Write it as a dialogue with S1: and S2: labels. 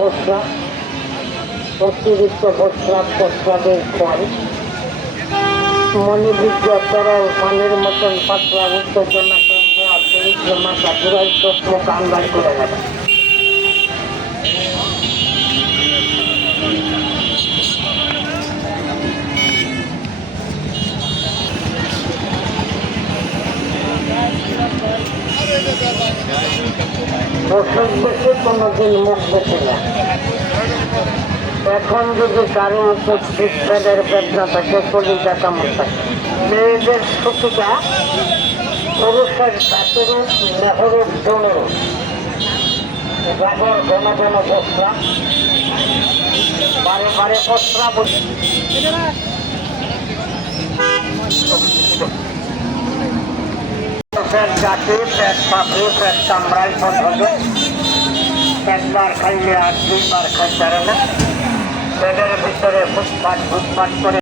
S1: প্রস্রাব অতিরিক্ত প্রস্রাব প্রস্রাবের ফল। মনিবীর্য তরল পানির মতন পাতলা উত্তেজনা কেন্দ্র দরিদ্র মাথা ঘুরাই চোখ কান বার করে গেল। দেখে কোনোদিন মুখ দেখে না। এখন যদি কারও উপস্থিত পেটের বেদনা থাকে, কলিজা কামড় থাকে, মেয়েদের সুখিকা পুরুষের দাঁতেরূপ মেহরূপ যৌনরূপ জাগর ঘন ঘন প্রস্রাব বারে বারে প্রস্রাব পেট জাতি পেট পাখি পেট চামড়ায় পথে একবার খাইলে আর দুইবার খাইতে পারে না। পেটের ভিতরে ফুটপাট ফুটপাট করে